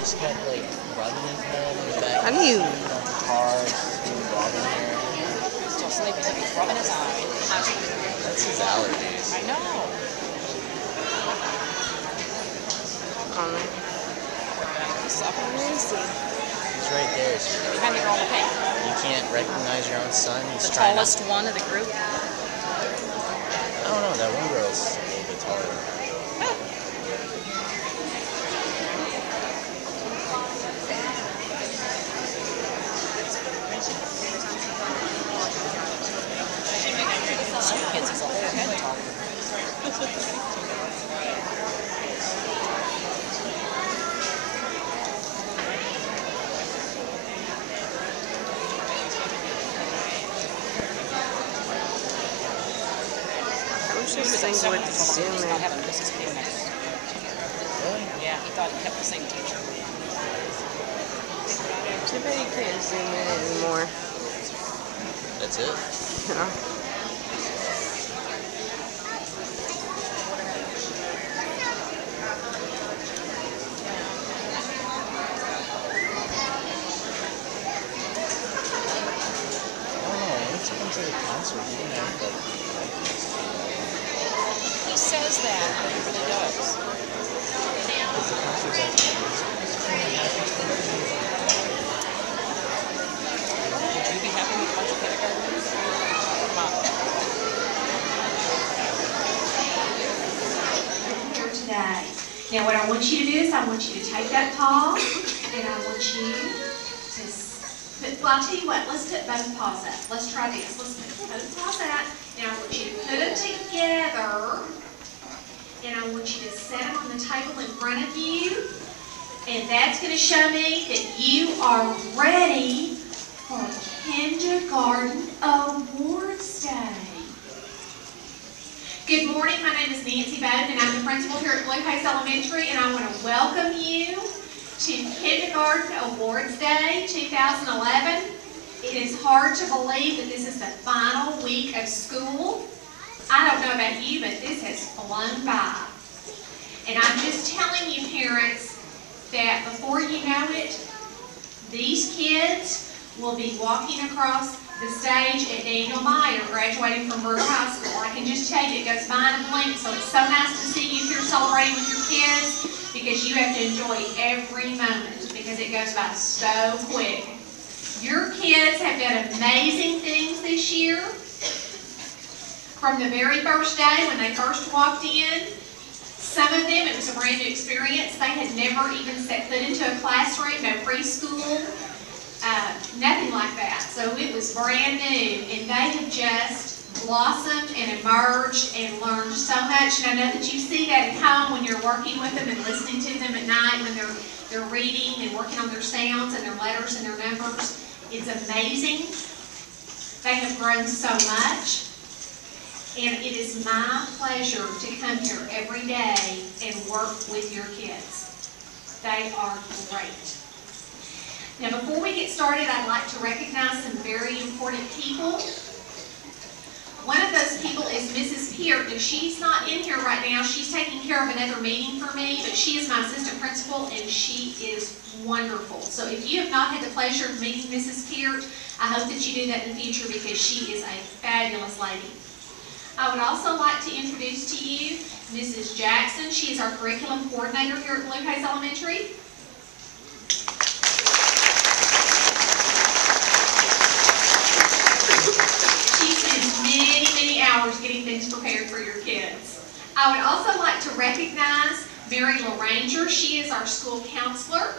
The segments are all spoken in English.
Just kept like rubbing his head in the back How do you? on the cars, rubbing hair. Still sleeping, so he's rubbing his eye. That's his allergies. I know. Let me see. He's right there. So Behind the girl in the pink. you can't recognize your own son. He's The trying tallest one of the group. I don't know. That one girl's a little bit taller. Some kids is a whole head taller. I wish this thing would zoom He's in. not having Mrs. King next. Really? Yeah, he thought he kept the same teacher. Too bad you can't zoom in anymore. That's it? Yeah. I don't know. When he took him to the concert, he didn't have like. He says that, but he really does. Because the concert's Would you be happy with a bunch of kindergartners? Come on. Here today. Now what I want you to do is I want you to take that paw and I want you to well, I'll tell you what, let's put both paws up. Let's try this. Let's put both paws up. Now I want you to put them together and I want you to set them on the table in front of you. And that's going to show me that you are ready for Kindergarten Awards Day. Good morning, my name is Nancy Bowden and I'm the principal here at Blue Pace Elementary and I want to welcome you to Kindergarten Awards Day 2011. It is hard to believe that this is the final week of school. I don't know about you, but this has flown by. And I'm just telling you parents that before you know it, these kids will be walking across the stage at Daniel Meyer, graduating from Brewer High School. I can just tell you, it goes by in a blink, so it's so nice to see you here celebrating with your kids because you have to enjoy every moment because it goes by so quick. Your kids have done amazing things this year. From the very first day when they first walked in, some of them, it was a brand new experience. They had never even set foot into a classroom, no preschool. Nothing like that. So it was brand new, and they have just blossomed and emerged and learned so much. And I know that you see that at home when you're working with them and listening to them at night when they're reading and working on their sounds and their letters and their numbers. It's amazing. They have grown so much. And it is my pleasure to come here every day and work with your kids. They are great. Now, before we get started, I'd like to recognize some very important people. One of those people is Mrs. Peart, and she's not in here right now. She's taking care of another meeting for me, but she is my assistant principal, and she is wonderful. So if you have not had the pleasure of meeting Mrs. Peart, I hope that you do that in the future because she is a fabulous lady. I would also like to introduce to you Mrs. Jackson. She is our curriculum coordinator here at Blue Pace Elementary. She spends many, many hours getting things prepared for your kids. I would also like to recognize Mary LaRanger. She is our school counselor.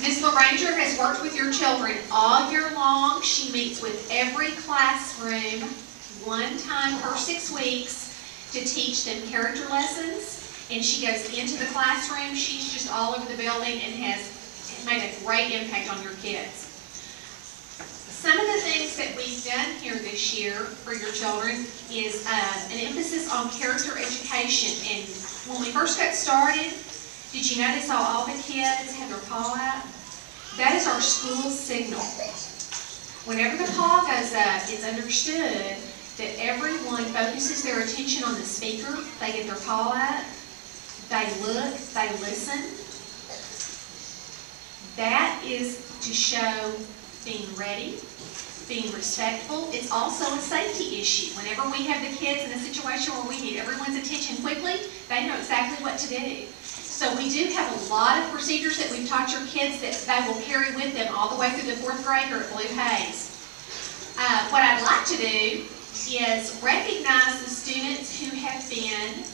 Ms. LaRanger has worked with your children all year long. She meets with every classroom one time per 6 weeks to teach them character lessons. And she goes into the classroom. She's just all over the building and has made a great impact on your kids. Some of the things that we've done here this year for your children is an emphasis on character education. And when we first got started, did you notice how all the kids had their paw up? That is our school signal. Whenever the paw goes up, it's understood that everyone focuses focuses their attention on the speaker. They get their paw up. They look. They listen. That is to show being ready, being respectful. It's also a safety issue. Whenever we have the kids in a situation where we need everyone's attention quickly, they know exactly what to do. So we do have a lot of procedures that we've taught your kids that they will carry with them all the way through the 4th grade or at Blue Haze. What I'd like to do is recognize the students who have been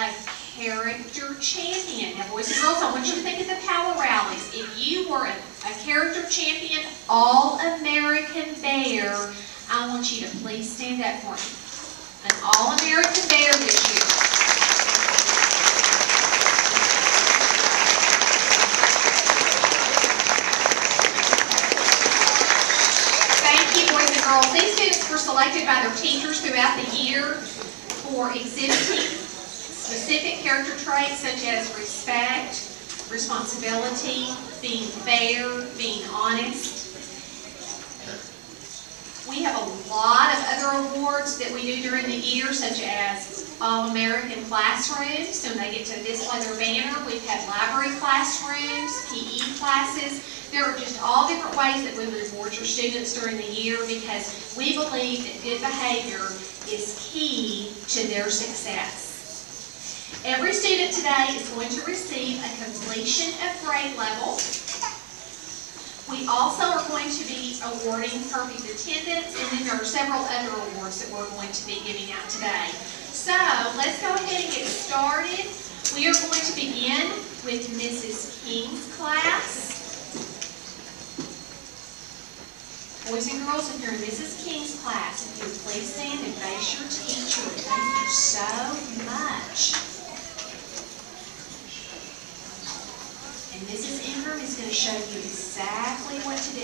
a character champion. Now, boys and girls, I want you to think of the power rallies. If you were a character champion, All-American Bear, I want you to please stand up for me. An All-American Bear this year. Thank you, boys and girls. These students were selected by their teachers throughout the year for exhibiting specific character traits such as respect, responsibility, being fair, being honest. We have a lot of other awards that we do during the year, such as All-American Classrooms, so when they get to display their banner. We've had library classrooms, PE classes. There are just all different ways that we reward your students during the year because we believe that good behavior is key to their success. Every student today is going to receive a completion of grade level. We also are going to be awarding perfect attendance, and then there are several other awards that we're going to be giving out today. So let's go ahead and get started. We are going to begin with Mrs. King's class. Boys and girls, if you're in Mrs. King's class, if you would please stand and face your teacher. Thank you so much. And Mrs. Ingram is going to show you exactly what to do.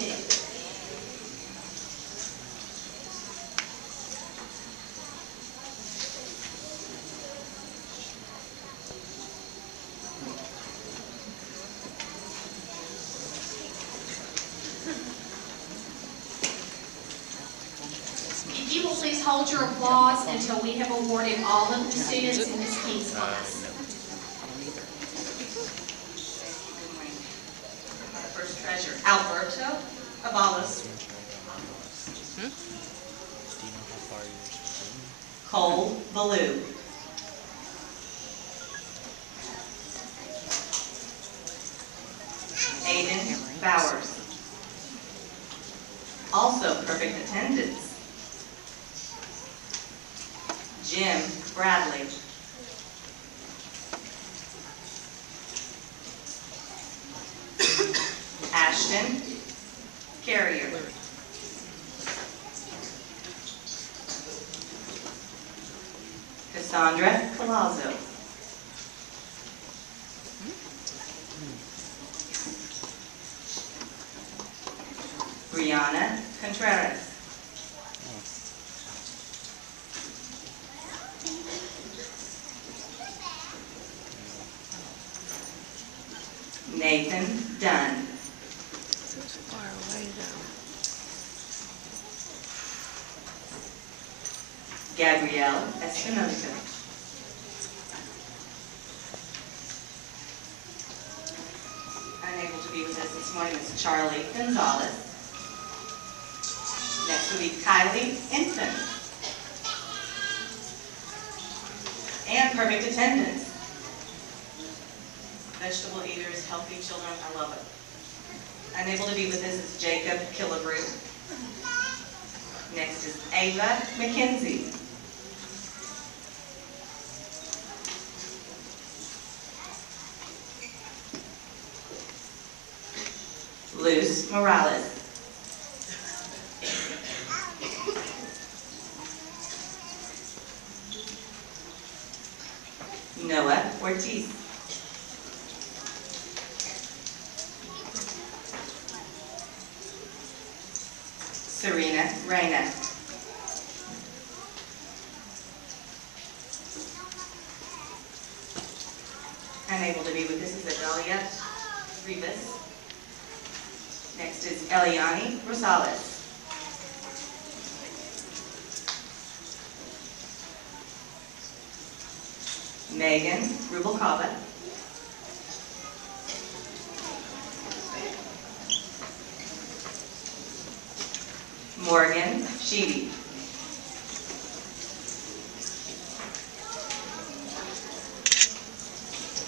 If you will please hold your applause until we have awarded all of the students in Ms. King's class. Treasure Alberto Avalos, Do you know how far yours Cole Ballou, Aiden Bowers, also perfect attendance, Jim Bradley, Ashton Carrier, Cassandra Palazzo, Brianna Contreras, Nathan Dunn, So far away though. Gabrielle Espinosa, unable to be with us this morning is Charlie Gonzalez. Next will be Kylie Infant. And perfect attendance. Vegetable eaters, healthy children, I love it. Unable to be with us is Jacob Killebrew. Next is Ava McKenzie. Luz Morales. Noah Ortiz. Serena Reyna. Unable to be with us is Adalia Rivas. Next is Eliani Rosales. Megan Rubalcaba. Morgan Sheedy.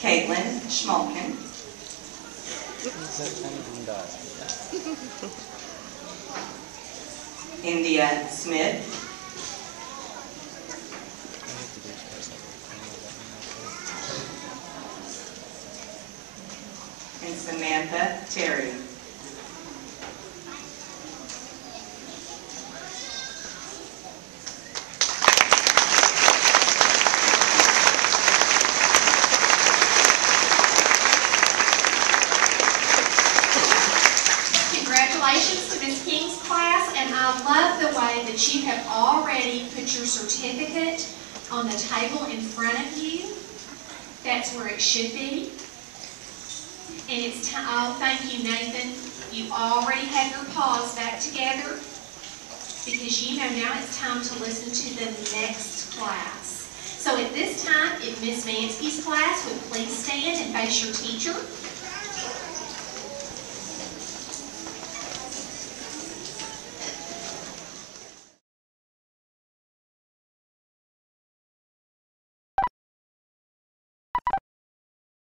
Caitlin Schmalkin. Is that kind of India Smith. And Samantha Terry. Congratulations to Ms. King's class, and I love the way that you have already put your certificate on the table in front of you. That's where it should be. And it's time, oh, thank you, Nathan. You already have your paws back together because you know now it's time to listen to the next class. So at this time, if Ms. Mansky's class would please stand and face your teacher.